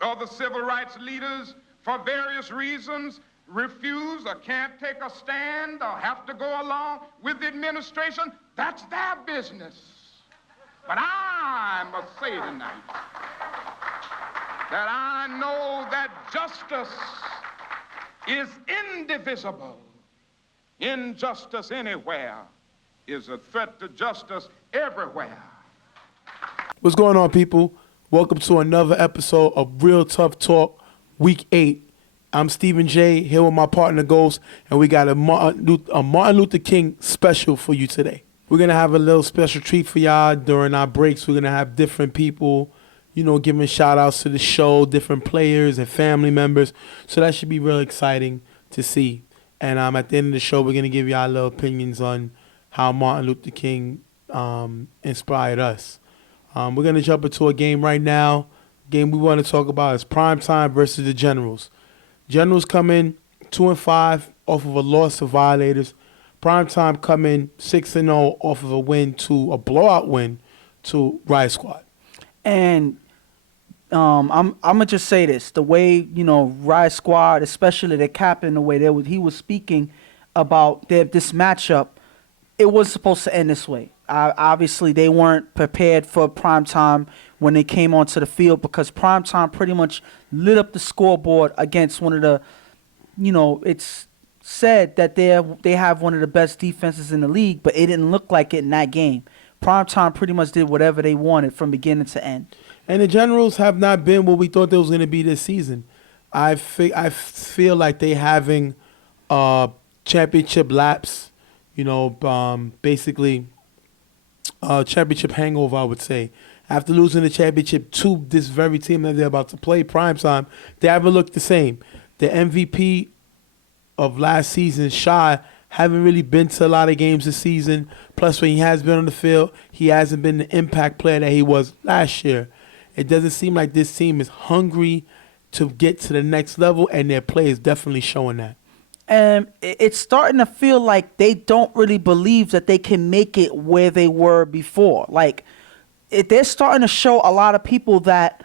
other civil rights leaders, for various reasons, refuse or can't take a stand or have to go along with the administration, that's their business. But I must say tonight that I know that justice is indivisible. Injustice anywhere is a threat to justice everywhere. What's going on, people? Welcome to another episode of Real Tough Talk, Week 8. I'm Stephen J, here with my partner Ghost, and we got a Martin Luther King special for you today. We're going to have a little special treat for y'all during our breaks. We're going to have different people, giving shout-outs to the show, different players and family members. So that should be real exciting to see. And at the end of the show, we're going to give y'all little opinions on how Martin Luther King inspired us. We're going to jump into a game right now. Game we want to talk about is PrimeTime versus the Generals. Generals come in 2-5 off of a loss to Violators. PrimeTime come in 6-0 off of a blowout win to Riot Squad. And I'm gonna just say this: the way Riot Squad, especially the captain, the way he was speaking about this matchup, it was supposed to end this way. Obviously, they weren't prepared for PrimeTime when they came onto the field because PrimeTime pretty much lit up the scoreboard against one of the, it's said that they have one of the best defenses in the league, but it didn't look like it in that game. PrimeTime pretty much did whatever they wanted from beginning to end. And the Generals have not been what we thought they was going to be this season. I feel like they having championship lapse, basically championship hangover, I would say. After losing the championship to this very team that they're about to play, PrimeTime, they haven't looked the same. The MVP of last season, Shy, haven't really been to a lot of games this season. Plus, when he has been on the field, he hasn't been the impact player that he was last year. It doesn't seem like this team is hungry to get to the next level, and their play is definitely showing that. And it's starting to feel like they don't really believe that they can make it where they were before. Like, they're starting to show a lot of people that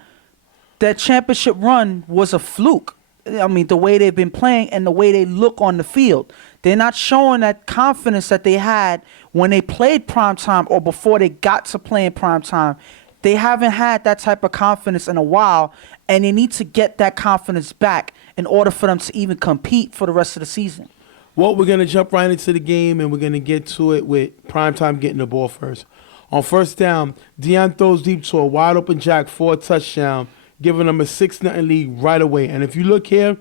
that championship run was a fluke. I mean, the way they've been playing and the way they look on the field. They're not showing that confidence that they had when they played PrimeTime or before they got to playing PrimeTime. They haven't had that type of confidence in a while, and they need to get that confidence back in order for them to even compete for the rest of the season. Well, we're going to jump right into the game, and we're going to get to it with PrimeTime getting the ball first. On first down, Deion throws deep to a wide-open Jack for a touchdown, giving them a 6-0 lead right away. And if you look here,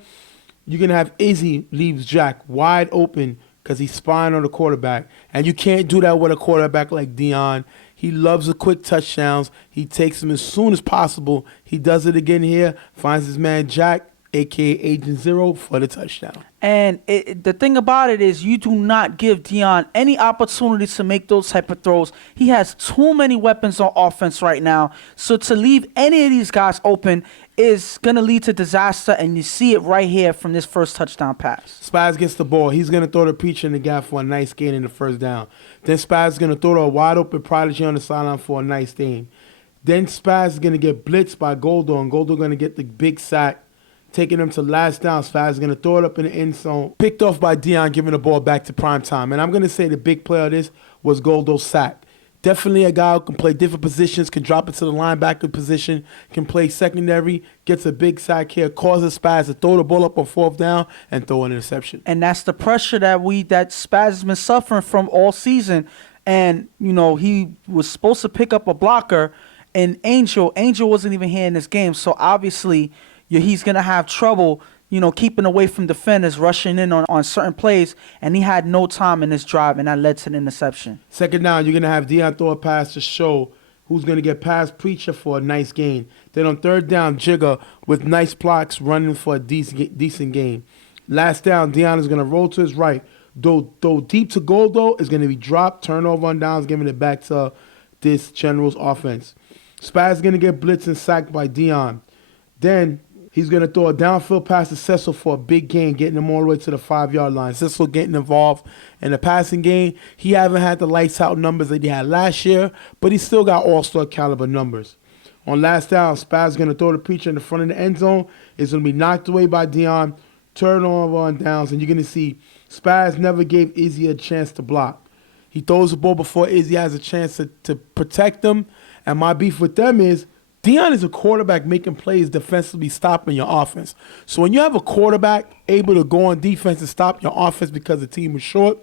you're going to have Izzy leaves Jack wide open because he's spying on the quarterback. And you can't do that with a quarterback like Deion. He loves the quick touchdowns. He takes them as soon as possible. He does it again here, finds his man Jack, a.k.a. Agent Zero, for the touchdown. And the thing about it is you do not give Deion any opportunity to make those type of throws. He has too many weapons on offense right now. So to leave any of these guys open is going to lead to disaster, and you see it right here from this first touchdown pass. Spaz gets the ball. He's going to throw the preacher in the gap for a nice gain in the first down. Then Spaz is going to throw to a wide-open Prodigy on the sideline for a nice gain. Then Spaz is going to get blitzed by Goldo, and Goldo going to get the big sack, taking him to last down. Spaz is going to throw it up in the end zone. Picked off by Deion, giving the ball back to PrimeTime. And I'm going to say the big play of this was Goldo's sack. Definitely a guy who can play different positions, can drop it to the linebacker position, can play secondary, gets a big sack here, causes Spaz to throw the ball up on fourth down and throw an interception. And that's the pressure that Spaz has been suffering from all season. And, he was supposed to pick up a blocker, and Angel wasn't even here in this game. So obviously he's going to have trouble, keeping away from defenders, rushing in on certain plays, and he had no time in this drive, and that led to the interception. Second down, you're going to have Deion throw a pass to Show, who's going to get past Preacher for a nice gain. Then on third down, Jigga with nice blocks running for a decent gain. Last down, Deion is going to roll to his right. Though deep to goal, though, is going to be dropped, turnover on downs, giving it back to this Generals offense. Spaz is going to get blitzed and sacked by Deion. Then he's going to throw a downfield pass to Cecil for a big gain, getting him all the way to the 5-yard line. Cecil getting involved in the passing game. He haven't had the lights-out numbers that he had last year, but he still got all-star caliber numbers. On last down, Spaz is going to throw the preacher in the front of the end zone. It's going to be knocked away by Dion. Turnover on downs, and you're going to see Spaz never gave Izzy a chance to block. He throws the ball before Izzy has a chance to protect him. And my beef with them is Dion is a quarterback making plays defensively, stopping your offense. So when you have a quarterback able to go on defense and stop your offense because the team was short,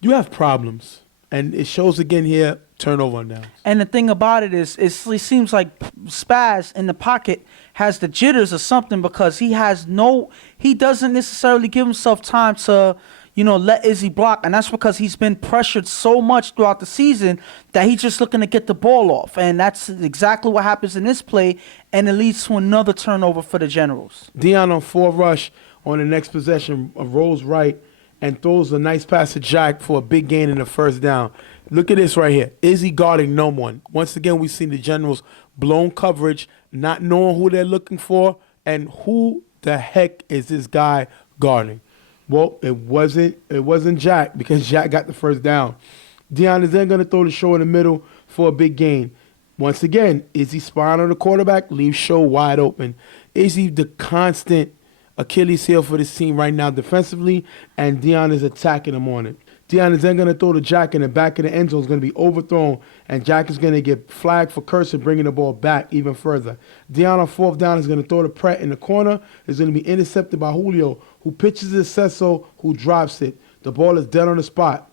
you have problems. And it shows again here, turnover on downs. And the thing about it is, it seems like Spaz in the pocket has the jitters or something because he doesn't necessarily give himself time to, let Izzy block. And that's because he's been pressured so much throughout the season that he's just looking to get the ball off. And that's exactly what happens in this play, and it leads to another turnover for the Generals. Dion on 4 rush on the next possession rolls right and throws a nice pass to Jack for a big gain in the first down. Look at this right here. Izzy guarding no one. Once again, we've seen the Generals blown coverage, not knowing who they're looking for, and who the heck is this guy guarding? Well, it wasn't Jack because Jack got the first down. Dion is then going to throw the show in the middle for a big gain. Once again, Izzy spying on the quarterback, leaves show wide open. Izzy the constant Achilles heel for this team right now defensively, and Dion is attacking him on it. Dion is then going to throw to Jack in the back of the end zone. It's going to be overthrown, and Jack is going to get flagged for cursing, bringing the ball back even further. Dion on 4th down is going to throw to Pratt in the corner. It's going to be intercepted by Julio, who pitches it to Cecil, who drops it. The ball is dead on the spot.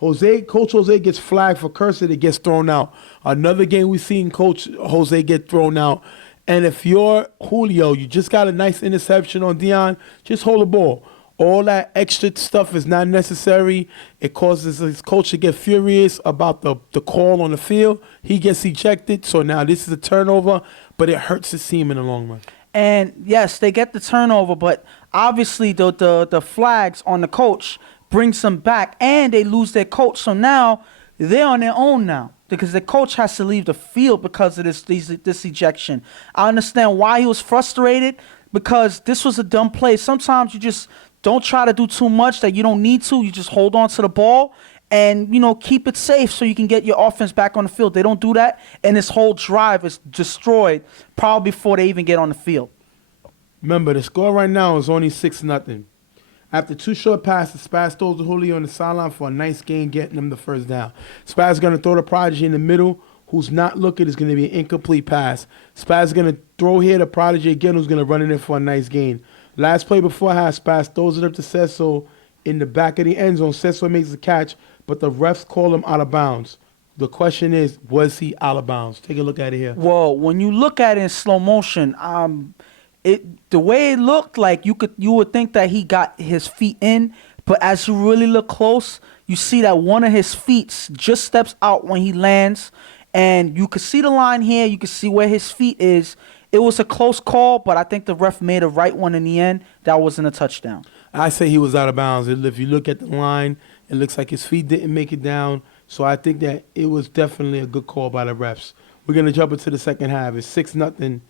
Coach Jose gets flagged for cursing. It gets thrown out. Another game we've seen Coach Jose get thrown out. And if you're Julio, you just got a nice interception on Dion, just hold the ball. All that extra stuff is not necessary. It causes his coach to get furious about the call on the field. He gets ejected. So now this is a turnover, but it hurts his team in the long run. And yes, they get the turnover, but obviously the flags on the coach brings them back, and they lose their coach. So now they're on their own now, because the coach has to leave the field because of this ejection. I understand why he was frustrated, because this was a dumb play. Sometimes you just don't try to do too much that you don't need to. You just hold on to the ball and, keep it safe so you can get your offense back on the field. They don't do that, and this whole drive is destroyed probably before they even get on the field. Remember, the score right now is only 6-0. After 2 short passes, Spaz throws to Julio on the sideline for a nice gain, getting him the first down. Spaz is going to throw the Prodigy in the middle, who's not looking. Is going to be an incomplete pass. Spaz is going to throw here to Prodigy again, who's going to run in there for a nice gain. Last play before half, Spaz throws it up to Cecil in the back of the end zone. Cecil makes the catch, but the refs call him out of bounds. The question is, was he out of bounds? Take a look at it here. Well, when you look at it in slow motion, the way it looked, like you would think that he got his feet in, but as you really look close, you see that one of his feet just steps out when he lands, and you could see the line here. You could see where his feet is. It was a close call, but I think the ref made a right one in the end. That wasn't a touchdown. I say he was out of bounds. If you look at the line, it looks like his feet didn't make it down. So I think that it was definitely a good call by the refs. We're going to jump into the second half. It's 6-0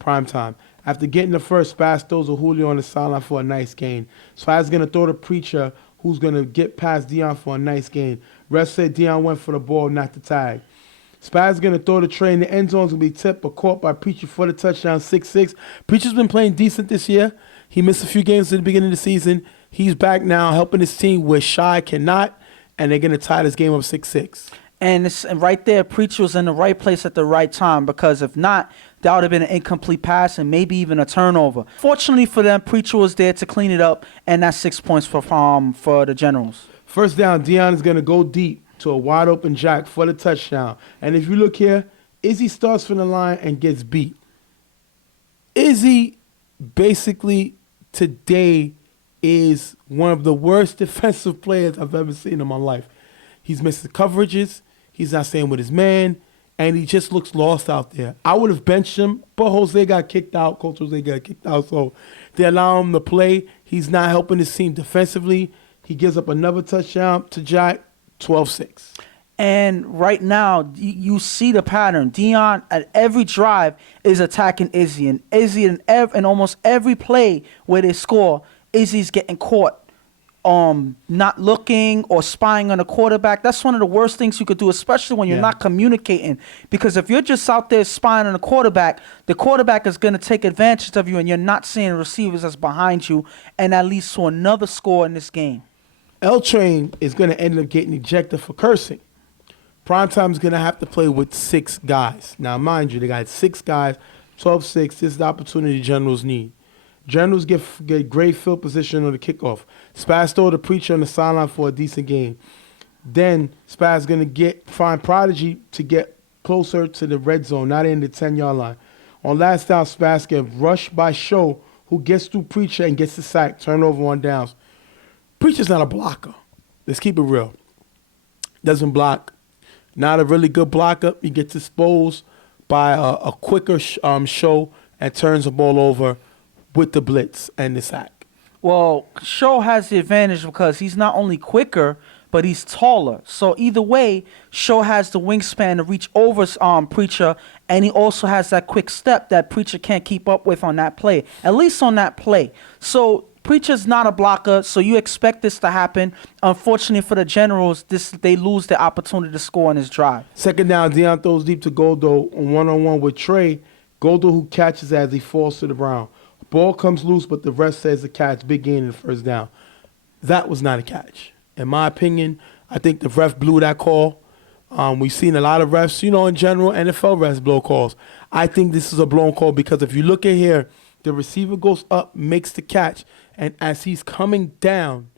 PrimeTime. After getting the first, Spaz throws a Julio on the sideline for a nice gain. Spaz is going to throw the Preacher, who's going to get past Dion for a nice gain. Refs said Dion went for the ball, not the tag. Spaz is going to throw the tray in the end zone. It's going to be tipped but caught by Preacher for the touchdown, 6-6. Preacher's been playing decent this year. He missed a few games at the beginning of the season. He's back now helping his team where Shy cannot, and they're going to tie this game up 6-6. And right there, Preacher was in the right place at the right time, because if not, that would have been an incomplete pass and maybe even a turnover. Fortunately for them, Preacher was there to clean it up, and that's 6 points for the Generals. First down, Dion is going to go deep to a wide open Jack for the touchdown. And if you look here, Izzy starts from the line and gets beat. Izzy basically today is one of the worst defensive players I've ever seen in my life. He's missed the coverages. He's not staying with his man. And he just looks lost out there. I would have benched him, but Jose got kicked out. Coach Jose got kicked out, so they allow him to play. He's not helping his team defensively. He gives up another touchdown to Jack, 12-6. And right now, you see the pattern. Dion, at every drive, is attacking Izzy. And Izzy, in almost every play where they score, Izzy's getting caught not looking or spying on the quarterback. That's one of the worst things you could do, especially when you're not communicating. Because if you're just out there spying on the quarterback is going to take advantage of you, and you're not seeing receivers that's behind you, and that leads to another score in this game. L Train is going to end up getting ejected for cursing. PrimeTime is going to have to play with 6 guys. Now, mind you, they got 6 guys, 12-6. This is the opportunity Generals need. Generals get great field position on the kickoff. Spaz throw the preacher on the sideline for a decent game. Then Spaz is going to find Prodigy to get closer to the red zone, not in the 10-yard line. On last down, Spaz gets rushed by Show, who gets through Preacher and gets the sack, turnover on downs. Preacher's not a blocker. Let's keep it real. Doesn't block. Not a really good blocker. He gets exposed by a quicker Show and turns the ball over with the blitz and the sack. Well, Show has the advantage because he's not only quicker, but he's taller. So either way, Show has the wingspan to reach over Preacher, and he also has that quick step that Preacher can't keep up with on that play, at least on that play. So Preacher's not a blocker, so you expect this to happen. Unfortunately for the Generals, they lose the opportunity to score on this drive. Second down, Deion throws deep to Goldo on one-on-one with Trey. Goldo who catches as he falls to the ground. Ball comes loose, but the ref says the catch, big gain in the first down. That was not a catch. In my opinion, I think the ref blew that call. We've seen a lot of refs, in general, NFL refs blow calls. I think this is a blown call because if you look at here, the receiver goes up, makes the catch, and as he's coming down,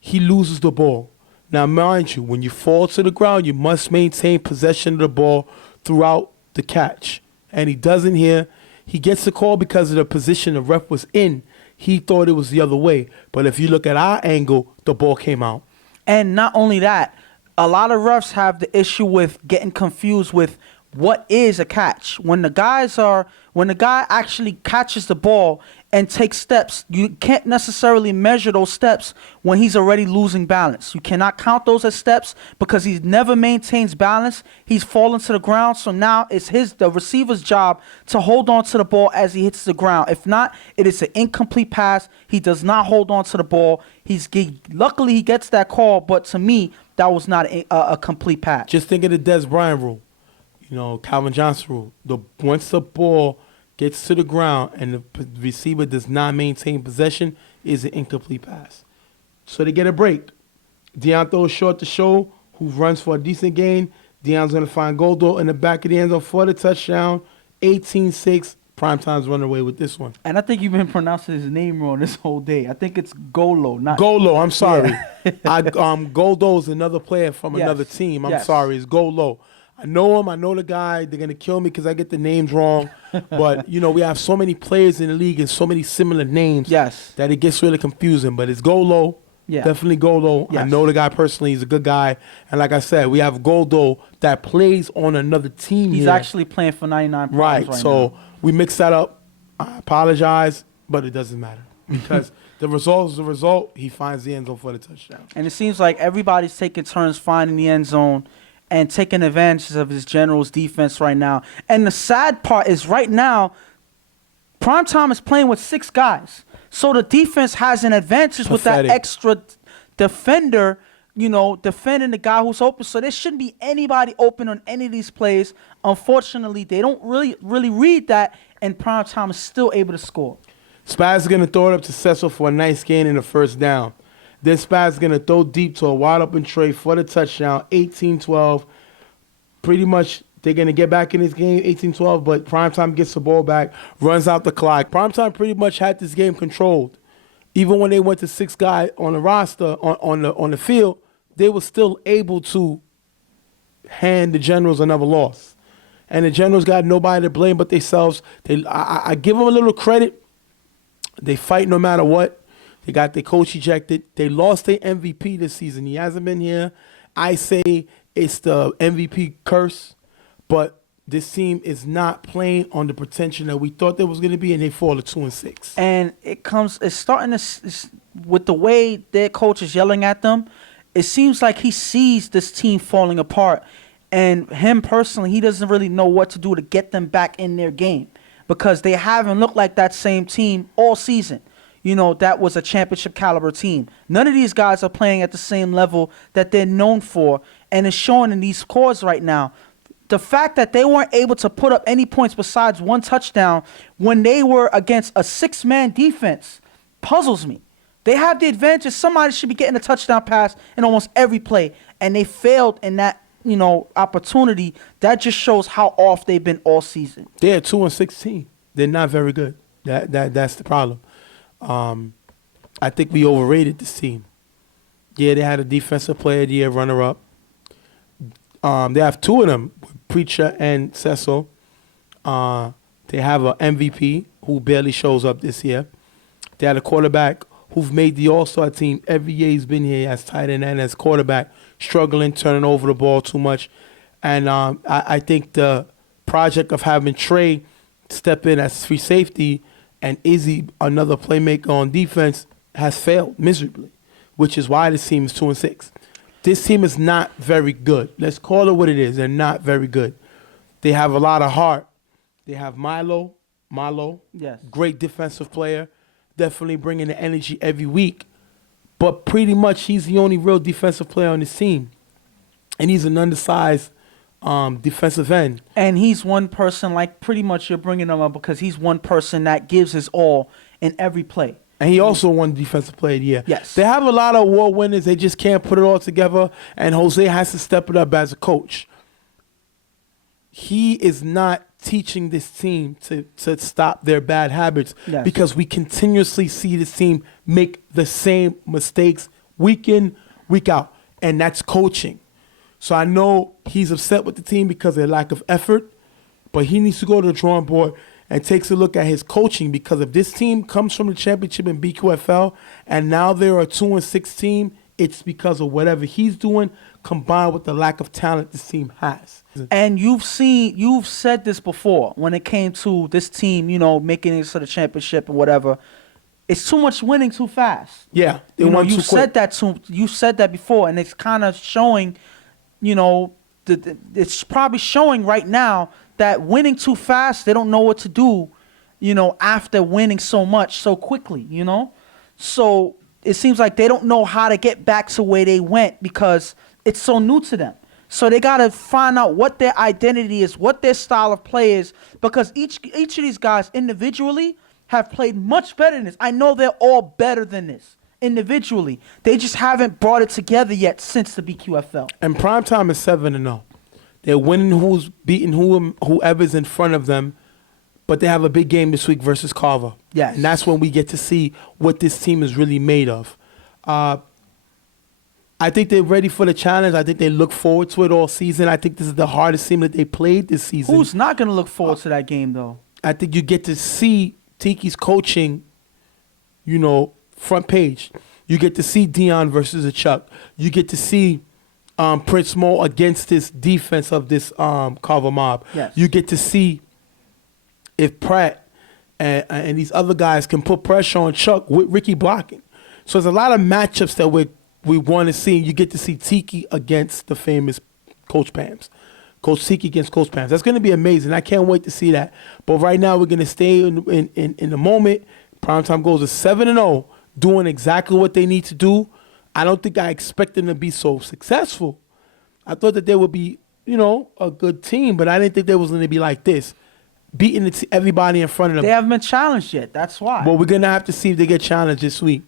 he loses the ball. Now, mind you, when you fall to the ground, you must maintain possession of the ball throughout the catch. And he doesn't here. He gets the call because of the position the ref was in. He thought it was the other way. But if you look at our angle, the ball came out. And not only that, a lot of refs have the issue with getting confused with what is a catch. When the guy actually catches the ball and takes steps, you can't necessarily measure those steps when he's already losing balance. You cannot count those as steps because he never maintains balance. He's fallen to the ground, so now it's the receiver's job to hold on to the ball as he hits the ground. If not, it is an incomplete pass. He does not hold on to the ball. Luckily, he gets that call, but to me, that was not a complete pass. Just think of the Des Bryant rule, Calvin Johnson rule. Once the ball gets to the ground and the receiver does not maintain possession, is an incomplete pass. So they get a break. Deion throws short to Show, who runs for a decent gain. Deion's going to find Goldo in the back of the end zone for the touchdown. 18-6. PrimeTime's running away with this one. And I think you've been pronouncing his name wrong this whole day. I think it's Golo, not Golo. I'm sorry. Goldo is another player from another team. I'm sorry. It's Golo. I know him. I know the guy. They're going to kill me because I get the names wrong. But, we have so many players in the league and so many similar names that it gets really confusing. But it's Golo. Yeah. Definitely Goldo. Yes. I know the guy personally. He's a good guy. And like I said, we have Goldo that plays on another team. He's actually playing for 99 points right so now. We mixed that up. I apologize, but it doesn't matter because the result is the result. He finds the end zone for the touchdown. And it seems like everybody's taking turns finding the end zone and taking advantage of his Generals' defense right now. And the sad part is right now, PrimeTime is playing with 6 guys. So the defense has an advantage with that extra defender, defending the guy who's open. So there shouldn't be anybody open on any of these plays. Unfortunately, they don't really read that, and PrimeTime is still able to score. Spaz is going to throw it up to Cecil for a nice gain in the first down. Then Spaz is going to throw deep to a wide open Trey for the touchdown, 18-12. Pretty much they're going to get back in this game, 18-12, but PrimeTime gets the ball back, runs out the clock. PrimeTime pretty much had this game controlled. Even when they went to 6 guys on the roster, on the field, they were still able to hand the Generals another loss. And the Generals got nobody to blame but themselves. I give them a little credit. They fight no matter what. They got their coach ejected. They lost their MVP this season. He hasn't been here. I say it's the MVP curse, but this team is not playing on the potential that we thought there was going to be, and they fall to 2-6. And it's starting to, with the way their coach is yelling at them, it seems like he sees this team falling apart, and him personally, he doesn't really know what to do to get them back in their game because they haven't looked like that same team all season. that was a championship caliber team. None of these guys are playing at the same level that they're known for, and it's showing in these scores right now. The fact that they weren't able to put up any points besides one touchdown when they were against a 6-man defense puzzles me. They have the advantage. Somebody should be getting a touchdown pass in almost every play, and they failed in that opportunity. That just shows how off they've been all season. They're 2-16. They're not very good. That's the problem. I think we overrated this team. Yeah, they had a defensive player of the year runner-up. They have two of them, Preacher and Cecil. They have an MVP who barely shows up this year. They had a quarterback who've made the All-Star team every year he's been here as tight end and as quarterback, struggling, turning over the ball too much. And I think the project of having Trey step in as free safety and Izzy, another playmaker on defense, has failed miserably, which is why this team is 2-6. This team is not very good. Let's call it what it is. They're not very good. They have a lot of heart. They have Milo, yes, great defensive player, definitely bringing the energy every week. But pretty much he's the only real defensive player on this team. And he's an undersized defensive end. And he's one person, like pretty much you're bringing him up because he's one person that gives his all in every play. And he also won Defensive Player of the Year. Yes. They have a lot of award winners. They just can't put it all together. And Jose has to step it up as a coach. He is not teaching this team to stop their bad habits, yes, because we continuously see this team make the same mistakes week in, week out. And that's coaching. So I know he's upset with the team because of their lack of effort, but he needs to go to the drawing board and takes a look at his coaching, because if this team comes from the championship in BQFL and now they're a 2-6 team, it's because of whatever he's doing combined with the lack of talent this team has. And you've said this before when it came to this team, making it to the championship or whatever. It's too much winning too fast. Yeah, you said that before, and it's kind of showing, it's probably showing right now that winning too fast, they don't know what to do, after winning so much so quickly, So it seems like they don't know how to get back to where they went because it's so new to them. So they got to find out what their identity is, what their style of play is, because each of these guys individually have played much better than this. I know they're all better than this individually. They just haven't brought it together yet since the BQFL. And PrimeTime is 7-0. They're winning who's beating whoever's in front of them, but they have a big game this week versus Carver. Yes. And that's when we get to see what this team is really made of. I think they're ready for the challenge. I think they look forward to it all season. I think this is the hardest team that they played this season. Who's not going to look forward to that game, though? I think you get to see Tiki's coaching, front page. You get to see Dion versus a Chuck. You get to see Prince Mo against this defense of this Carver mob. Yes. You get to see if Pratt and these other guys can put pressure on Chuck with Ricky blocking. So there's a lot of matchups that we want to see. You get to see Tiki against the famous Coach Pams. Coach Tiki against Coach Pams. That's going to be amazing. I can't wait to see that. But right now we're going to stay in the moment. PrimeTime goes to 7-0, doing exactly what they need to do. I don't think I expect them to be so successful. I thought that they would be, a good team, but I didn't think they was going to be like this, beating everybody in front of them. They haven't been challenged yet. That's why. Well, we're going to have to see if they get challenged this week.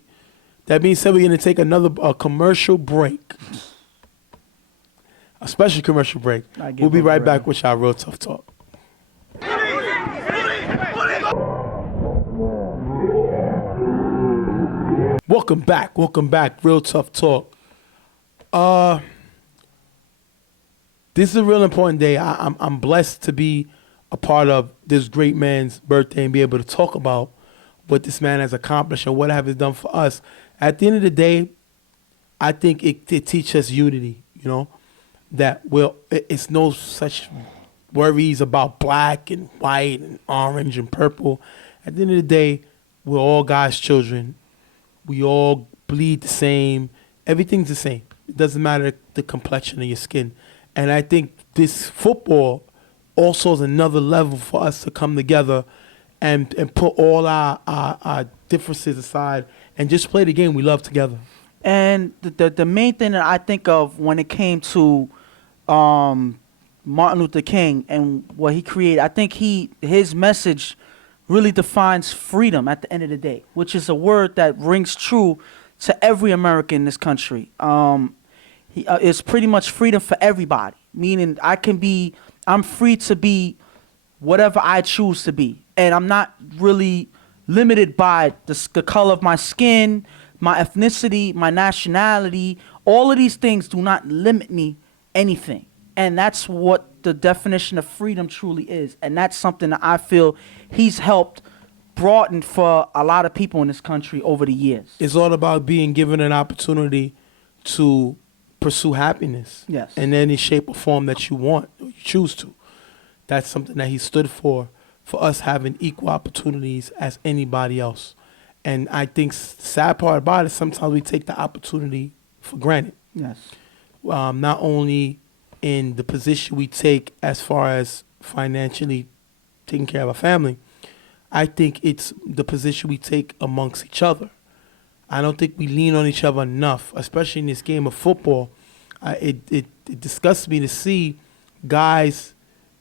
That being said, we're going to take a commercial break. A special commercial break. We'll be right back with our Real Tough Talk. Welcome back. Real Tough Talk. This is a real important day. I'm blessed to be a part of this great man's birthday and be able to talk about what this man has accomplished and what have he done for us. At the end of the day, I think it teaches us unity, that it's no such worries about black and white and orange and purple. At the end of the day, we're all God's children. We all bleed the same. Everything's the same. It doesn't matter the complexion of your skin. And I think this football also is another level for us to come together and put all our differences aside and just play the game we love together. And the main thing that I think of when it came to Martin Luther King and what he created, I think his message really defines freedom at the end of the day, which is a word that rings true to every American in this country. It's pretty much freedom for everybody, meaning I'm free to be whatever I choose to be. And I'm not really limited by the color of my skin, my ethnicity, my nationality. All of these things do not limit me anything. And that's what the definition of freedom truly is. And that's something that I feel he's helped broaden for a lot of people in this country over the years. It's all about being given an opportunity to pursue happiness. Yes. In any shape or form that you want, or you choose to. That's something that he stood for us having equal opportunities as anybody else. And I think the sad part about it, sometimes we take the opportunity for granted. Yes. Not only in the position we take as far as financially taking care of our family, I think it's the position we take amongst each other. I don't think we lean on each other enough, especially in this game of football. It disgusts me to see guys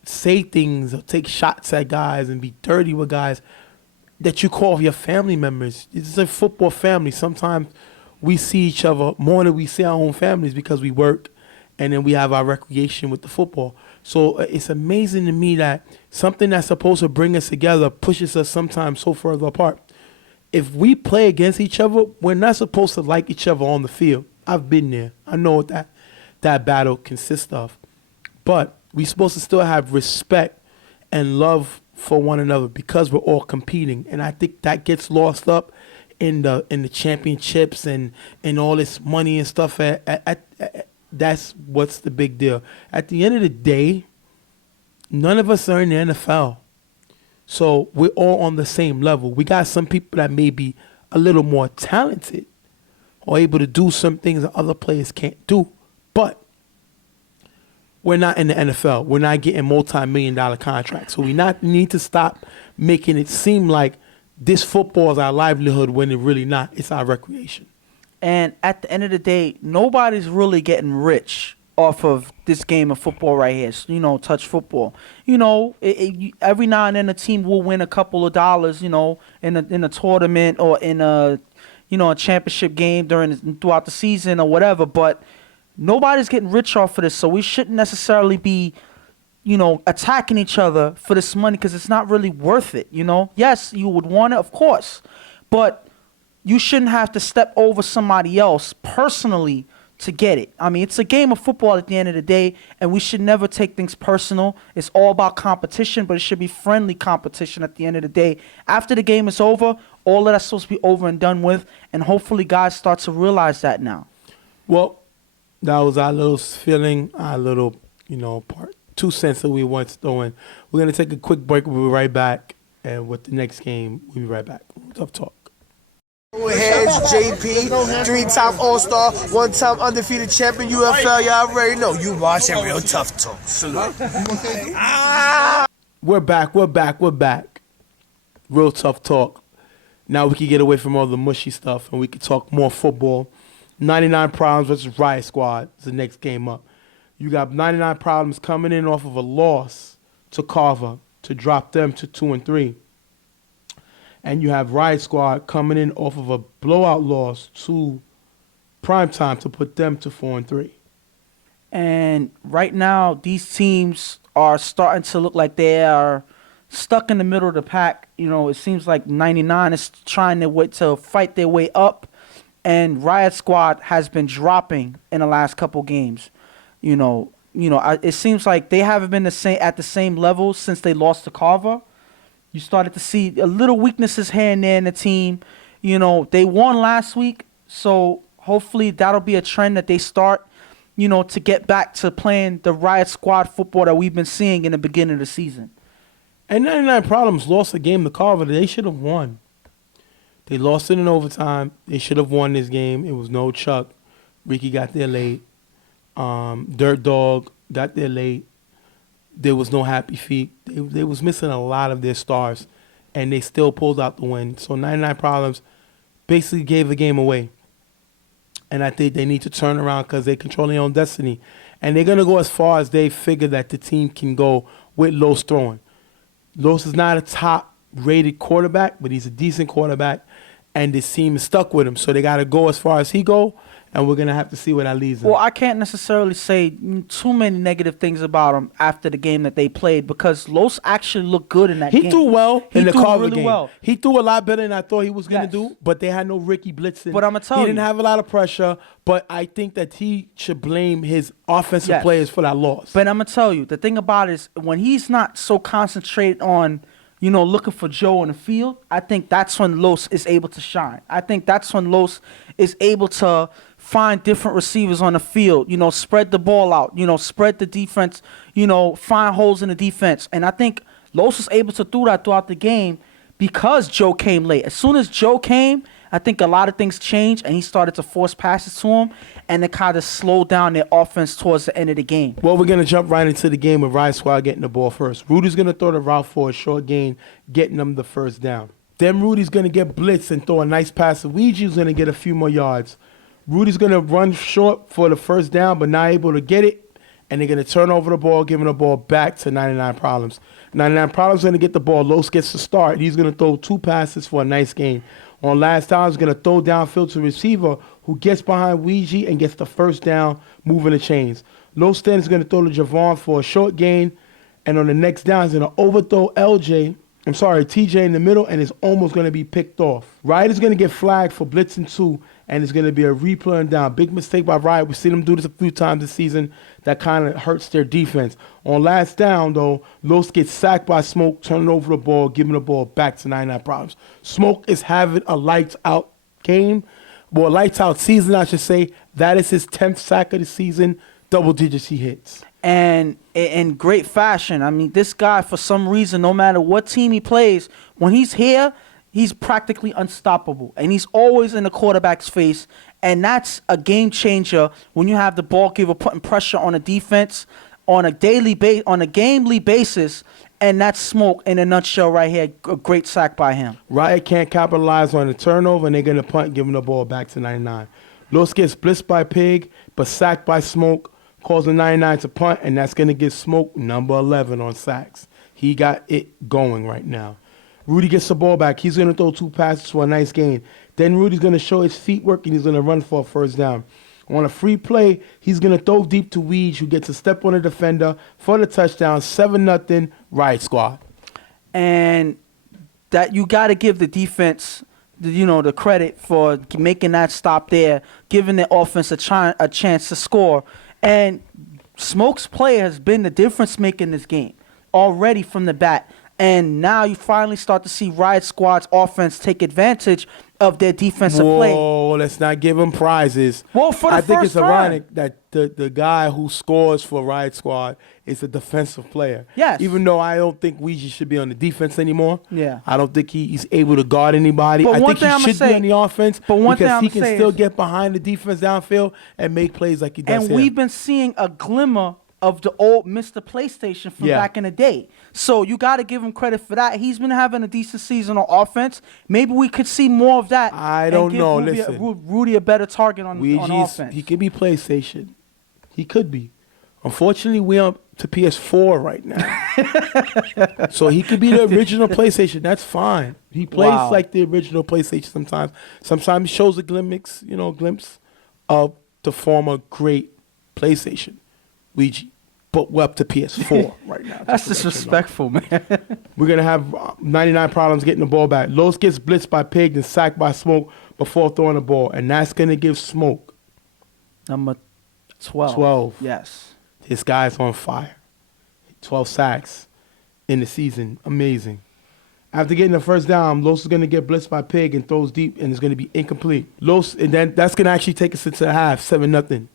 say things or take shots at guys and be dirty with guys that you call your family members. It's a football family. Sometimes we see each other more than we see our own families because we work and then we have our recreation with the football. So it's amazing to me that something that's supposed to bring us together pushes us sometimes so further apart. If we play against each other, we're not supposed to like each other on the field. I've been there. I know what that battle consists of. But we're supposed to still have respect and love for one another because we're all competing. And I think that gets lost up in the championships and all this money and stuff. That's what's the big deal. At the end of the day, none of us are in the NFL. So we're all on the same level. We got some people that may be a little more talented or able to do some things that other players can't do. But we're not in the NFL. We're not getting multi-million-dollar contracts. So we need to stop making it seem like this football is our livelihood when it's really not. It's our recreation. And at the end of the day, nobody's really getting rich off of this game of football right here. Touch football. Every now and then a team will win a couple of dollars, in a tournament or in a championship game throughout the season or whatever. But nobody's getting rich off of this, so we shouldn't necessarily be, attacking each other for this money because it's not really worth it. Yes, you would want it, of course, but you shouldn't have to step over somebody else personally to get it. I mean, it's a game of football at the end of the day, and we should never take things personal. It's all about competition, but it should be friendly competition at the end of the day. After the game is over, all of that's supposed to be over and done with, and hopefully guys start to realize that now. Well, that was our little feeling, our little, part 2 cents that we once throwing. We're going to take a quick break. We'll be right back. And with the next game, we'll be right back. Tough Talk. Heads, JP, 3-time All-Star, 1-time undefeated champion, UFL. Y'all already know. You watching Real Tough Talk. Salute. We're back. Real Tough Talk. Now we can get away from all the mushy stuff and we can talk more football. 99 Problems versus Riot Squad is the next game up. You got 99 Problems coming in off of a loss to Carver to drop them to 2-3. And you have Riot Squad coming in off of a blowout loss to PrimeTime to put them to 4-3. And right now, these teams are starting to look like they are stuck in the middle of the pack. It seems like 99 is trying to fight their way up, and Riot Squad has been dropping in the last couple games. It seems like they haven't been at the same level since they lost to Carver. You started to see a little weaknesses here and there in the team. They won last week, so hopefully that'll be a trend that they start, to get back to playing the Riot Squad football that we've been seeing in the beginning of the season. And 99 Problems lost a game to Carver. They should have won. They lost it in overtime. They should have won this game. It was no Chuck. Ricky got there late. Dirt Dog got there late. There was no Happy Feet. They was missing a lot of their stars. and they still pulled out the win. So 99 Problems basically gave the game away. And I think they need to turn around because they control their own destiny. And they're going to go as far as they figure that the team can go with Los throwing. Los is not a top-rated quarterback, but he's a decent quarterback, and this team is stuck with him. So they got to go as far as he go, and we're going to have to see where that leads them. Well, I can't necessarily say too many negative things about him after the game that they played because Los actually looked good in that game. He threw well in the Carver game. Well. He threw a lot better than I thought he was going to do, but they had no Ricky blitzing. But I'm going to tell you. He didn't have a lot of pressure, but I think that he should blame his offensive players for that loss. But I'm going to tell you, the thing about it is when he's not so concentrated on, looking for Joe on the field, I think that's when Los is able to shine. I think that's when Los is able to find different receivers on the field, spread the ball out, spread the defense, find holes in the defense. And I think Los was able to do that throughout the game because Joe came late. As soon as Joe came, I think a lot of things changed, and he started to force passes to him, and it kind of slowed down their offense towards the end of the game. Well, we're going to jump right into the game with Riot Squad getting the ball first. Rudy's going to throw the route for a short gain, getting them the first down. Then Rudy's going to get blitzed and throw a nice pass to Ouija's going to get a few more yards. Rudy's going to run short for the first down, but not able to get it, and they're going to turn over the ball, giving the ball back to 99 Problems. 99 Problems going to get the ball. Los gets to start. He's going to throw 2 passes for a nice gain. On last down, he's going to throw downfield to the receiver who gets behind Ouija and gets the first down, moving the chains. Los then is going to throw to Javon for a short gain, and on the next down, he's going to overthrow TJ in the middle, and it's almost going to be picked off. Riot is going to get flagged for blitzing 2, and it's going to be a replay and down. Big mistake by Riot. We've seen them do this a few times this season. That kind of hurts their defense. On last down, though, Los gets sacked by Smoke, turning over the ball, giving the ball back to 99 Problems. Smoke is having a lights-out game. Well, a lights-out season, I should say. That is his 10th sack of the season. Double digits he hits. And in great fashion. I mean, this guy, for some reason, no matter what team he plays, when he's here, he's practically unstoppable. And he's always in the quarterback's face. And that's a game changer when you have the ball giver putting pressure on a defense on a gamely basis. And that's Smoke in a nutshell right here. A great sack by him. Riot can't capitalize on the turnover, and they're going to punt, giving the ball back to 99. Los gets blitzed by Pig, but sacked by Smoke, causing 99 to punt, and that's going to give Smoke number 11 on sacks. He got it going right now. Rudy gets the ball back. He's going to throw 2 passes for a nice gain. Then Rudy's going to show his feet work, and he's going to run for a first down. On a free play, he's going to throw deep to Weege, who gets a step on the defender for the touchdown. 7-0, Riot Squad. And that you got to give the defense, the credit for making that stop there, giving the offense a chance to score. And Smoke's play has been the difference maker in this game already from the bat. And now you finally start to see Riot Squad's offense take advantage of their defensive play. Whoa, let's not give them prizes. Well, for the I think it's first time. ironic that the guy who scores for Riot Squad is a defensive player. Yes. Even though I don't think Ouija should be on the defense anymore. Yeah. I don't think he's able to guard anybody. But I one think thing he I'ma should say- be on the offense but one thing because he I'ma can say still is- get behind the defense downfield and make plays like he does And here. we've been seeing a glimmer of the old Mr. PlayStation from back in the day. So you got to give him credit for that. He's been having a decent season on offense. Maybe we could see more of that. I don't know. Rudy, Listen. Rudy a better target on offense. He could be PlayStation. He could be. Unfortunately, we're on to PS4 right now. So he could be the original PlayStation. That's fine. He plays like the original PlayStation sometimes. Sometimes he shows a glimpse of the former great PlayStation. Ouija. But we're up to PS4 right now. That's disrespectful, man. We're going to have 99 Problems getting the ball back. Los gets blitzed by Pig and sacked by Smoke before throwing the ball. And that's going to give Smoke Number 12. 12. Yes. This guy's on fire. 12 sacks in the season. Amazing. After getting the first down, Los is going to get blitzed by Pig and throws deep, and it's going to be incomplete. And then that's going to actually take us into the half, 7-0.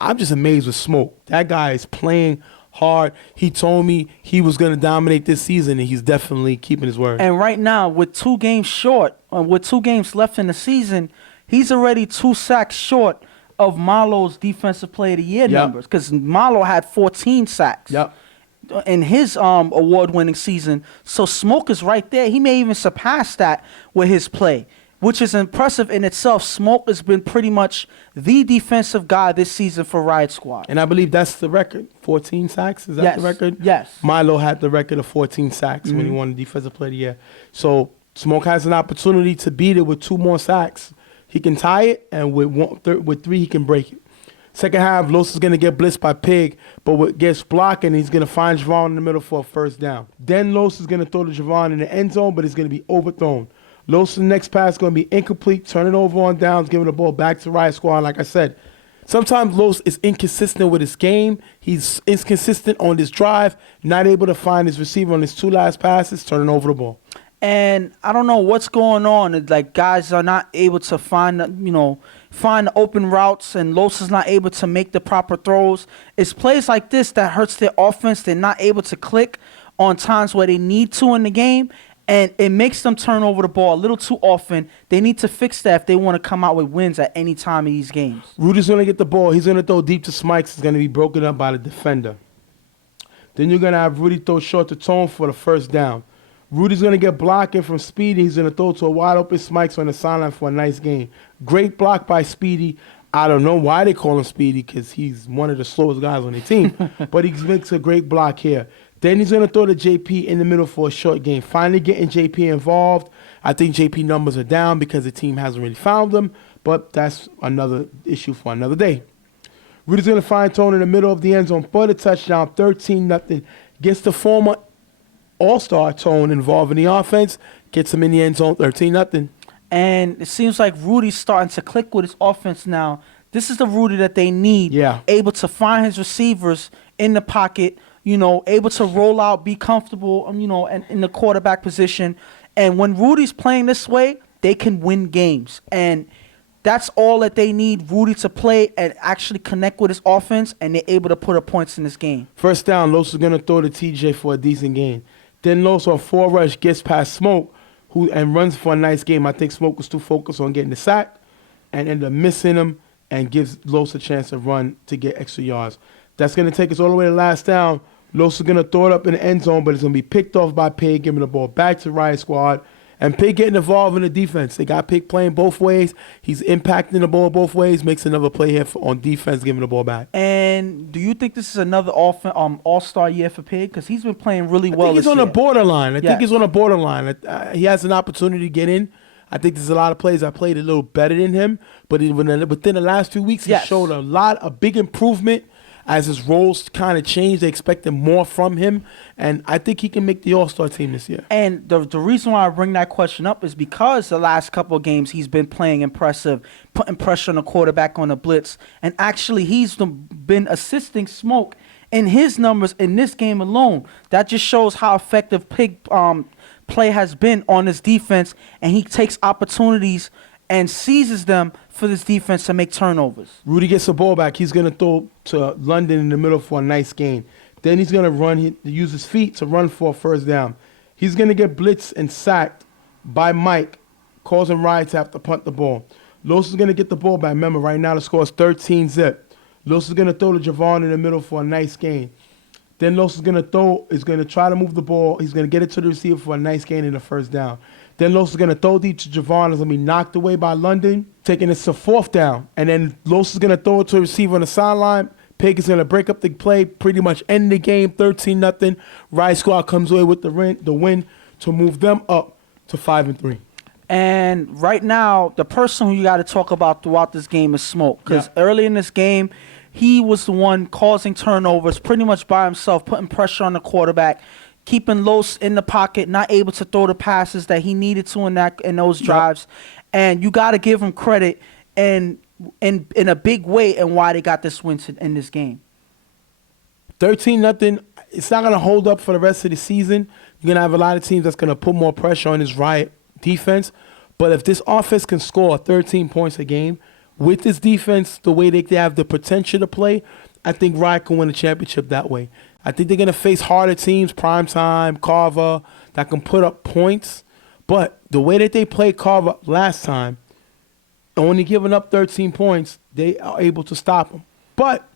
I'm just amazed with Smoke. That guy is playing hard. He told me he was going to dominate this season, and he's definitely keeping his word. And right now, with 2 games short, with 2 games left in the season, he's already 2 sacks short of Marlowe's Defensive Player of the Year numbers, because Marlowe had 14 sacks. Yep. in his award-winning season. So Smoke is right there. He may even surpass that with his play, which is impressive in itself. Smoke has been pretty much the defensive guy this season for Riot Squad. And I believe that's the record. 14 sacks, is that the record? Yes. Milo had the record of 14 sacks when he won the Defensive Player of the Year. So Smoke has an opportunity to beat it with 2 more sacks. He can tie it, and with 3 he can break it. Second half, Los is going to get blitzed by Pig, but what gets blocking, he's going to find Javon in the middle for a first down. Then Los is going to throw to Javon in the end zone, but it's going to be overthrown. Los' next pass is going to be incomplete, turn it over on downs, giving the ball back to Riot Squad. Like I said, sometimes Los is inconsistent with his game. He's inconsistent on his drive, not able to find his receiver on his 2 last passes, turning over the ball. And I don't know what's going on. It's like guys are not able to find the open routes, and Los is not able to make the proper throws. It's plays like this that hurts their offense. They're not able to click on times where they need to in the game, and it makes them turn over the ball a little too often. They need to fix that if they want to come out with wins at any time in these games. Rudy's going to get the ball. He's going to throw deep to Smikes. It's going to be broken up by the defender. Then you're going to have Rudy throw short to Tone for the first down. Rudy's going to get blocking from Speedy. He's going to throw to a wide-open Smikes on the sideline for a nice gain. Great block by Speedy. I don't know why they call him Speedy, because he's one of the slowest guys on the team. But he makes a great block here. Then he's going to throw to JP in the middle for a short gain. Finally getting JP involved. I think JP numbers are down because the team hasn't really found them. But that's another issue for another day. Rudy's going to find Tone in the middle of the end zone for the touchdown. 13-0. Gets the former all-star Tone involved in the offense, gets him in the end zone, 13-0. And it seems like Rudy's starting to click with his offense now. This is the Rudy that they need. Yeah. Able to find his receivers in the pocket, able to roll out, be comfortable, and in the quarterback position. And when Rudy's playing this way, they can win games. And that's all that they need, Rudy to play and actually connect with his offense, and they're able to put up points in this game. First down, Los is going to throw to TJ for a decent gain. Then Los on 4 rush gets past Smoke, and runs for a nice game. I think Smoke was too focused on getting the sack and ended up missing him, and gives Los a chance to run to get extra yards. That's going to take us all the way to last down. Los is going to throw it up in the end zone, but it's going to be picked off by Pig, giving the ball back to Riot Squad. And Pig getting involved in the defense. They got Pig playing both ways. He's impacting the ball both ways, makes another play here on defense, giving the ball back. And do you think this is another all-star year for Pig? Because he's been playing really well I think he's on the borderline. I think he's on the borderline. He has an opportunity to get in. I think there's a lot of players that played a little better than him. But within the last 2 weeks, he showed a big improvement. As his roles kind of changed, they expected more from him. And I think he can make the All-Star team this year. And the reason why I bring that question up is because the last couple of games he's been playing impressive, putting pressure on the quarterback on the blitz. And actually, he's been assisting Smoke in his numbers in this game alone. That just shows how effective Pig play has been on his defense. And he takes opportunities and seizes them for this defense to make turnovers. Rudy gets the ball back. He's going to throw to London in the middle for a nice gain. Then he's going to use his feet to run for a first down. He's going to get blitzed and sacked by Mike, causing Riot to have to punt the ball. Los is going to get the ball back. Remember, right now the score is 13-zip. Los is going to throw to Javon in the middle for a nice gain. Then Los is going to try to move the ball. He's going to get it to the receiver for a nice gain in the first down. Then Los is going to throw deep to Javon. It's going to be knocked away by London, taking it to 4th down. And then Los is going to throw it to a receiver on the sideline. Pig is going to break up the play, pretty much end the game, 13-0. Riot Squad comes away with the win to move them up to 5-3. And right now, the person who you got to talk about throughout this game is Smoke. Because early in this game, he was the one causing turnovers pretty much by himself, putting pressure on the quarterback, keeping Los in the pocket, not able to throw the passes that he needed to in those drives. And you got to give him credit in a big way and why they got this win in this game. 13-0. It's not going to hold up for the rest of the season. You're going to have a lot of teams that's going to put more pressure on this Riot defense. But if this offense can score 13 points a game with this defense, the way they have the potential to play, I think Riot can win a championship that way. I think they're going to face harder teams, PrimeTime, Carver, that can put up points. But the way that they played Carver last time, only giving up 13 points, they are able to stop them. But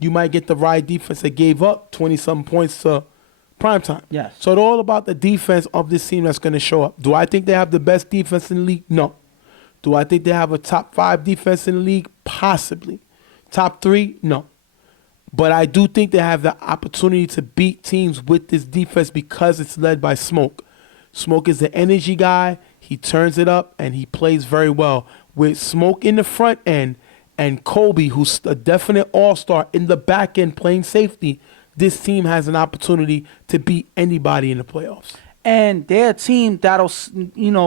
you might get the Riot defense that gave up 20-something points to PrimeTime. Yes. So it's all about the defense of this team that's going to show up. Do I think they have the best defense in the league? No. Do I think they have a top 5 defense in the league? Possibly. Top 3? No. But I do think they have the opportunity to beat teams with this defense because it's led by Smoke. Smoke is the energy guy. He turns it up, and he plays very well. With Smoke in the front end and Kobe, who's a definite all-star in the back end playing safety, this team has an opportunity to beat anybody in the playoffs. And they're a team that'll,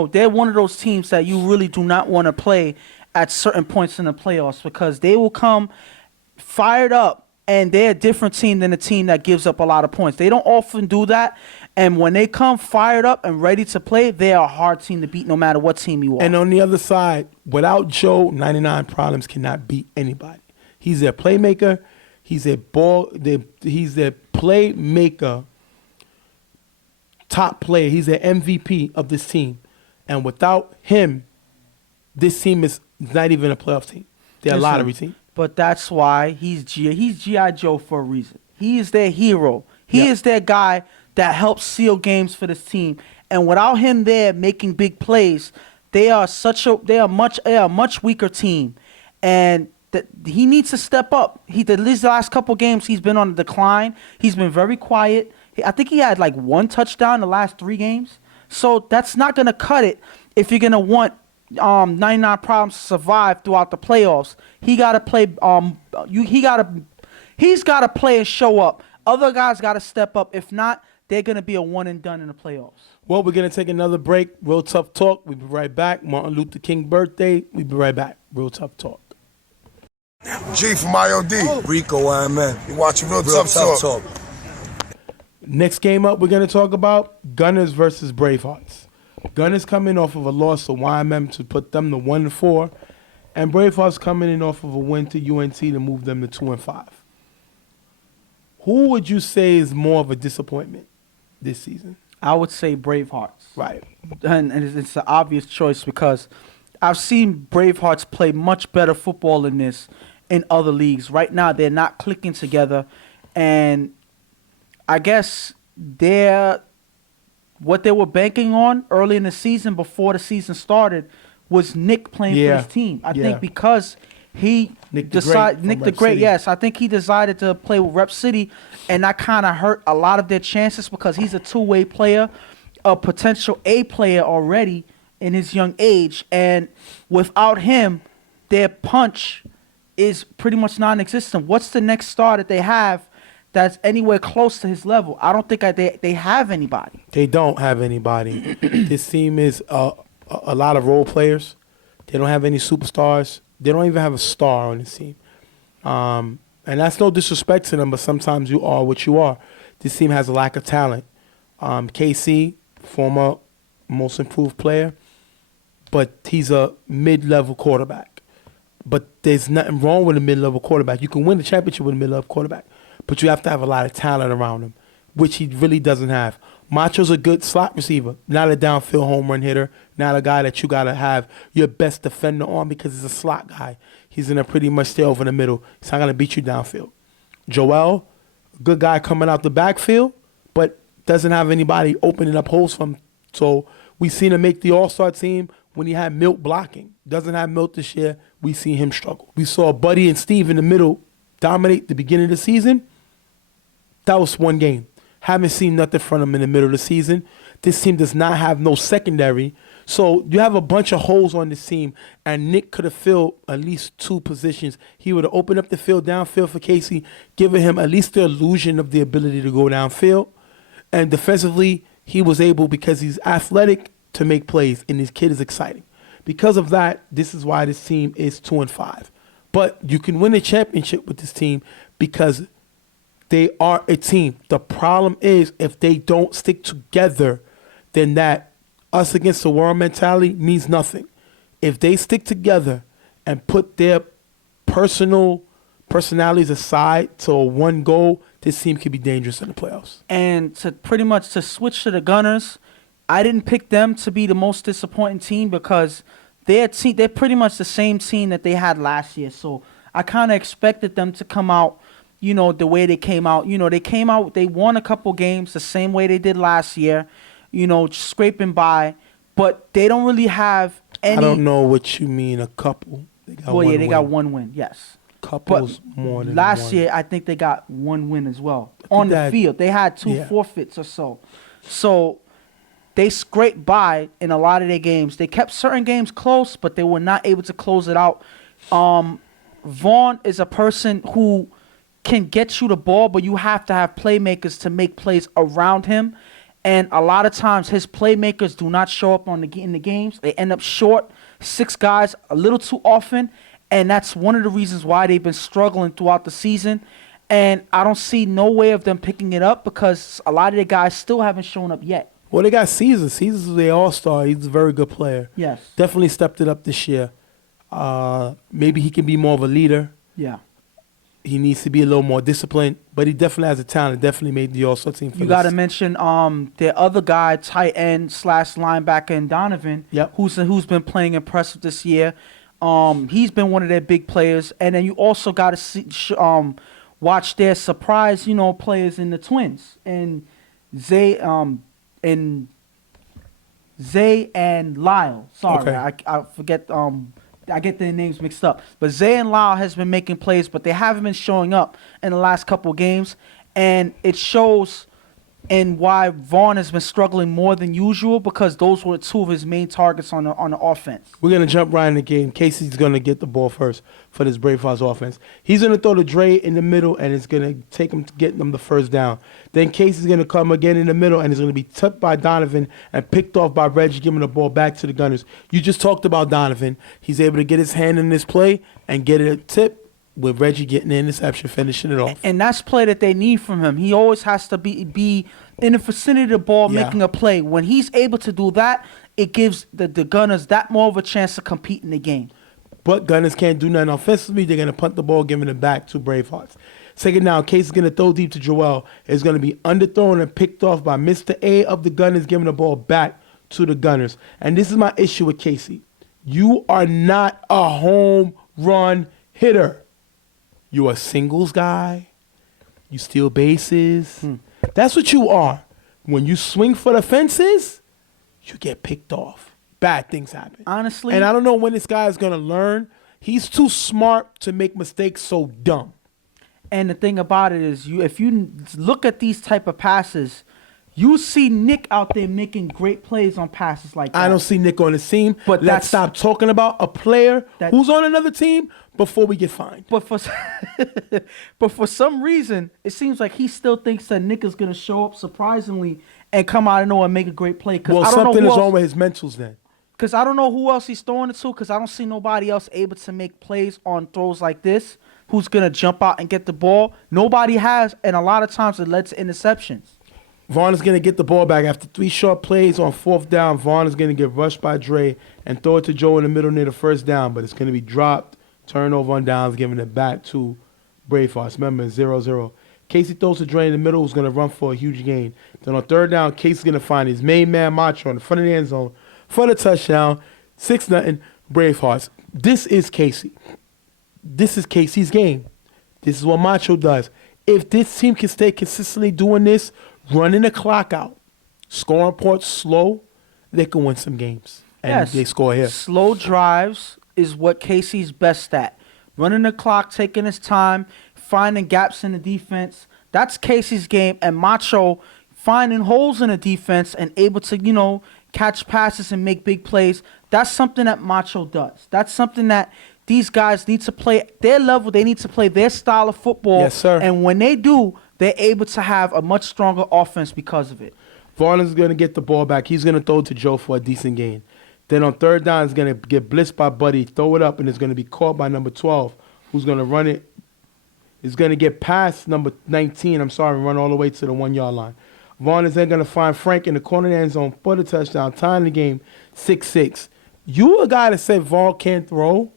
they're one of those teams that you really do not want to play at certain points in the playoffs because they will come fired up, and they're a different team than a team that gives up a lot of points. They don't often do that, and when they come fired up and ready to play, they are a hard team to beat no matter what team you are. And on the other side, without Joe, 99 Problems cannot beat anybody. He's their playmaker. He's their playmaker, top player. He's their MVP of this team. And without him, this team is not even a playoff team. They're a lottery team. But that's why he's G.I. Joe for a reason. He is their hero. He is their guy that helps seal games for this team. And without him there making big plays, they are a much weaker team. And he needs to step up. These last couple games, he's been on the decline. He's been very quiet. I think he had like 1 touchdown the last 3 games. So that's not going to cut it if you're going to want 99 Problems to survive throughout the playoffs. He got to play. He's got to play and show up. Other guys got to step up. If not, they're going to be a one and done in the playoffs. Well, we're going to take another break. Real Tough Talk. We'll be right back. Martin Luther King birthday. We'll be right back. Real Tough Talk. G from IOD. Rico, man. You watching Real Tough Talk. Next game up, we're going to talk about Gunners versus Bravehearts. Gunners coming off of a loss to YMM to put them to 1-4, and Bravehearts coming in off of a win to UNT to move them to 2-5. Who would you say is more of a disappointment this season? I would say Bravehearts. Right. And it's an obvious choice because I've seen Bravehearts play much better football than this in other leagues. Right now, they're not clicking together, and I guess what they were banking on early in the season before the season started was Nick playing for his team. I think because Nick the Great, yes, I think he decided to play with Rep City, and that kind of hurt a lot of their chances because he's a two-way player, a potential A player already in his young age, and without him, their punch is pretty much non-existent. What's the next star that they have that's anywhere close to his level? I don't think they have anybody. They don't have anybody. This team is a lot of role players. They don't have any superstars. They don't even have a star on this team. And that's no disrespect to them, but sometimes you are what you are. This team has a lack of talent. KC, former most improved player, but he's a mid-level quarterback. But there's nothing wrong with a mid-level quarterback. You can win the championship with a mid-level quarterback, but you have to have a lot of talent around him, which he really doesn't have. Macho's a good slot receiver, not a downfield home run hitter, not a guy that you got to have your best defender on because he's a slot guy. He's going to pretty much stay over the middle. He's not going to beat you downfield. Joel, good guy coming out the backfield, but doesn't have anybody opening up holes for him. So we seen him make the all-star team when he had Milt blocking. Doesn't have Milt this year. We see him struggle. We saw Buddy and Steve in the middle dominate the beginning of the season. That was one game. Haven't seen nothing from him in the middle of the season. This team does not have no secondary. So you have a bunch of holes on this team, and Nick could have filled at least 2 positions. He would have opened up the field downfield for Casey, giving him at least the illusion of the ability to go downfield. And defensively, he was able, because he's athletic, to make plays, and this kid is exciting. Because of that, this is why this team is 2-5. But you can win a championship with this team because they are a team. The problem is if they don't stick together, then that us against the world mentality means nothing. If they stick together and put their personalities aside to one goal, this team could be dangerous in the playoffs. And to switch to the Gunners, I didn't pick them to be the most disappointing team because they're pretty much the same team that they had last year. So I kind of expected them to come out the way they came out. They won a couple games the same way they did last year, scraping by, but they don't really have any. I don't know what you mean, a couple. They got one win, yes. Couples more than last one. year, I think they got one win as well. On the field, they had two forfeits or so. So they scraped by in a lot of their games. They kept certain games close, but they were not able to close it out. Vaughn is a person who can get you the ball, but you have to have playmakers to make plays around him. And a lot of times, his playmakers do not show up in the games. They end up short 6 guys a little too often. And that's one of the reasons why they've been struggling throughout the season. And I don't see no way of them picking it up because a lot of the guys still haven't shown up yet. Well, they got Caesar. Caesar's their all-star. He's a very good player. Yes. Definitely stepped it up this year. Maybe he can be more of a leader. Yeah. He needs to be a little more disciplined, but he definitely has a talent. Definitely made the all-star team for You got to mention their other guy, tight end / linebacker, and Donovan, who's been playing impressive this year. He's been one of their big players, and then you also got to watch their surprise, players in the Twins and Zay and Lyle. Sorry, okay. I forget. I get their names mixed up. But Zay and Lyle has been making plays, but they haven't been showing up in the last couple of games, and it shows and why Vaughn has been struggling more than usual because those were 2 of his main targets on the offense. We're going to jump right in the game. Casey's going to get the ball first for this Bravehearts offense. He's going to throw to Dre in the middle, and it's going to take him to get them the first down. Then Casey's going to come again in the middle, and it's going to be tipped by Donovan and picked off by Reggie, giving the ball back to the Gunners. You just talked about Donovan. He's able to get his hand in this play and get it a tip with Reggie getting the interception, finishing it off. And that's play that they need from him. He always has to be in the vicinity of the ball making a play. When he's able to do that, it gives the Gunners that more of a chance to compete in the game. But Gunners can't do nothing offensively. They're going to punt the ball, giving it back to Bravehearts. Second down, Case is going to throw deep to Joel. It's going to be underthrown and picked off by Mr. A of the Gunners, giving the ball back to the Gunners. And this is my issue with Casey. You are not a home run hitter. You're a singles guy. You steal bases. That's what you are. When you swing for the fences, you get picked off. Bad things happen. Honestly. And I don't know when this guy is going to learn. He's too smart to make mistakes so dumb. And the thing about it is, if you look at these type of passes, you see Nick out there making great plays on passes like that. I don't see Nick on the team, but let's stop talking about a player who's on another team before we get fined. But for some reason, it seems like he still thinks that Nick is going to show up surprisingly and come out of nowhere and make a great play. Well, something is wrong with his mentals then. Because I don't know who else he's throwing it to, because I don't see nobody else able to make plays on throws like this who's going to jump out and get the ball. Nobody has, and a lot of times it led to interceptions. Vaughn is going to get the ball back. After 3 short plays on 4th down, Vaughn is going to get rushed by Dre and throw it to Joe in the middle near the first down, but it's going to be dropped, turnover on downs, giving it back to Bravehearts. Remember, 0-0. Casey throws to Dre in the middle, who's going to run for a huge gain. Then on 3rd down, Casey's going to find his main man, Macho, in the front of the end zone for the touchdown. 6-0, Bravehearts. This is Casey. This is Casey's game. This is what Macho does. If this team can stay consistently doing this, running the clock out, scoring points slow, they can win some games. And they score here. Slow drives is what Casey's best at. Running the clock, taking his time, finding gaps in the defense. That's Casey's game. And Macho finding holes in the defense and able to, catch passes and make big plays. That's something that Macho does. That's something that these guys need to play their level. They need to play their style of football. Yes, sir. And when they do, they're able to have a much stronger offense because of it. Vaughn is going to get the ball back. He's going to throw it to Joe for a decent gain. Then on 3rd down, he's going to get blitzed by Buddy, throw it up, and it's going to be caught by number 12, who's going to run it. It's going to get past number 19, run all the way to the 1-yard line. Vaughn is then going to find Frank in the corner of the end zone for the touchdown, tying the game 6-6. You a guy that said Vaughn can't throw?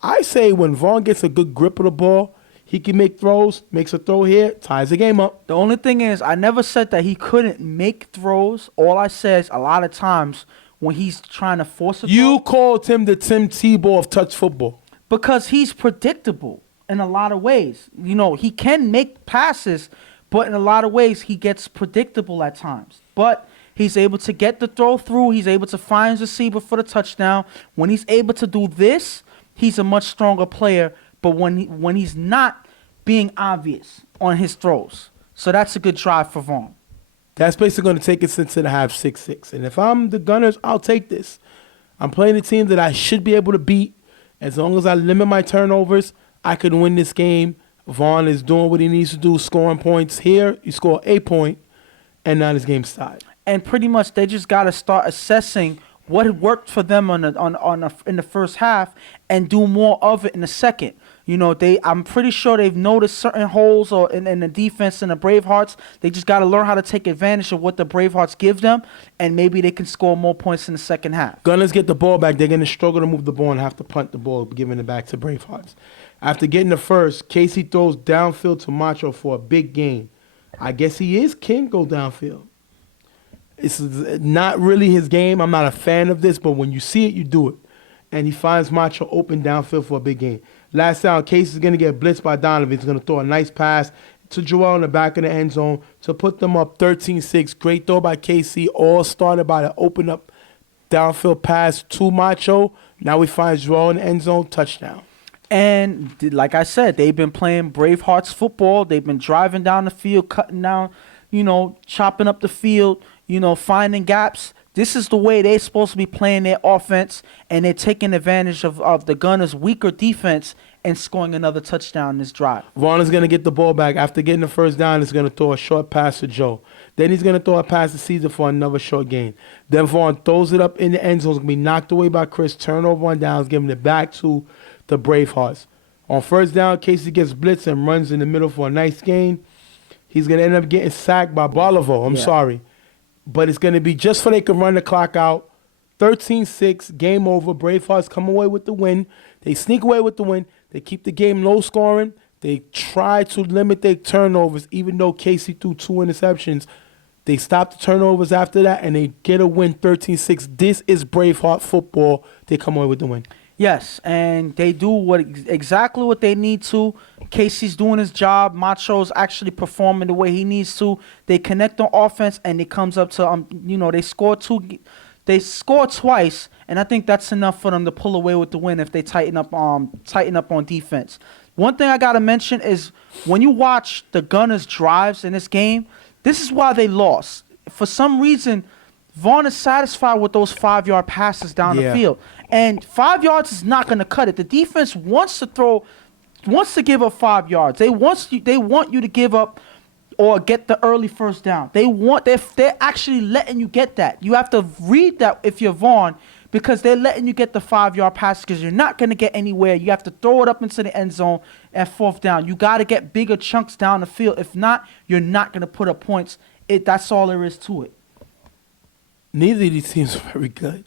I say when Vaughn gets a good grip of the ball, he can make throws, makes a throw here, ties the game up. The only thing is, I never said that he couldn't make throws. All I said is a lot of times when he's trying to force a throw. You called him the Tim Tebow of touch football. Because he's predictable. in a lot of ways. You know, he can make passes, but in a lot of ways, he gets predictable at times. But he's able to get the throw through. He's able to find his receiver for the touchdown. When he's able to do this, he's a much stronger player. But when he's not being obvious on his throws. So that's a good drive for Vaughn. That's basically going to take us into the half 6-6. And if I'm the Gunners, I'll take this. I'm playing a team that I should be able to beat. As long as I limit my turnovers, I can win this game. Vaughn is doing what he needs to do, scoring points here. You score a point, and now this game's tied. And pretty much they just got to start assessing what worked for them in the first half and do more of it in the second. You know, I'm pretty sure they've noticed certain holes or in the defense in the Bravehearts. They just got to learn how to take advantage of what the Bravehearts give them, and maybe they can score more points in the second half. Gunners get the ball back. They're going to struggle to move the ball and have to punt the ball, giving it back to Bravehearts. After getting the first, Casey throws downfield to Macho for a big gain. I guess can go downfield. It's not really his game. I'm not a fan of this, but when you see it, you do it. And he finds Macho open downfield for a big gain. Last down, Casey's going to get blitzed by Donovan. He's going to throw a nice pass to Joel in the back of the end zone to put them up 13-6. Great throw by Casey. All started by the open up downfield pass to Macho. Now we find Joel in the end zone. Touchdown. And like I said, they've been playing Bravehearts football. They've been driving down the field, cutting down, chopping up the field, finding gaps. This is the way they're supposed to be playing their offense, and they're taking advantage of the Gunners' weaker defense and scoring another touchdown in this drive. Vaughn is going to get the ball back. After getting the first down, he's going to throw a short pass to Joe. Then he's going to throw a pass to Caesar for another short gain. Then Vaughn throws it up in the end zone. It's going to be knocked away by Chris. Turnover on downs, giving it back to the Bravehearts. On first down, Casey gets blitzed and runs in the middle for a nice gain. He's going to end up getting sacked by Bolivar. I'm sorry. But it's going to be just so they can run the clock out. 13-6, game over. Bravehearts come away with the win. They sneak away with the win. They keep the game low scoring. They try to limit their turnovers, even though Casey threw 2 interceptions. They stop the turnovers after that, and they get a win 13-6. This is Braveheart football. They come away with the win. Yes, and they do exactly what they need to. Casey's doing his job. Macho's actually performing the way he needs to. They connect on offense, and it comes up to they score twice, and I think that's enough for them to pull away with the win if they tighten up on defense. One thing I gotta mention is when you watch the Gunners' drives in this game, this is why they lost. For some reason, Vaughn is satisfied with those 5-yard passes down the field. And 5 yards is not going to cut it. The defense wants to give up 5 yards. They want you to give up or get the early first down. They're actually letting you get that. You have to read that if you're Vaughn, because they're letting you get the 5-yard pass because you're not going to get anywhere. You have to throw it up into the end zone at fourth down. You got to get bigger chunks down the field. If not, you're not going to put up points. That's all there is to it. Neither of these teams are very good.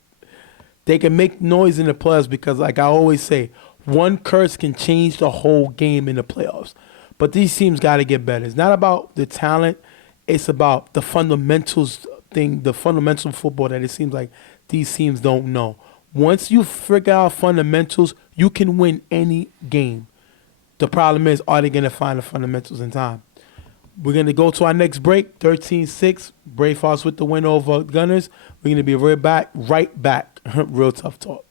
They can make noise in the playoffs because, like I always say, one curse can change the whole game in the playoffs. But these teams got to get better. It's not about the talent. It's about the fundamentals thing, the fundamental football that it seems like these teams don't know. Once you figure out fundamentals, you can win any game. The problem is, are they going to find the fundamentals in time? We're going to go to our next break, 13-6. Bravehearts with the win over Gunners. We're going to be right back. Real Tough Talk.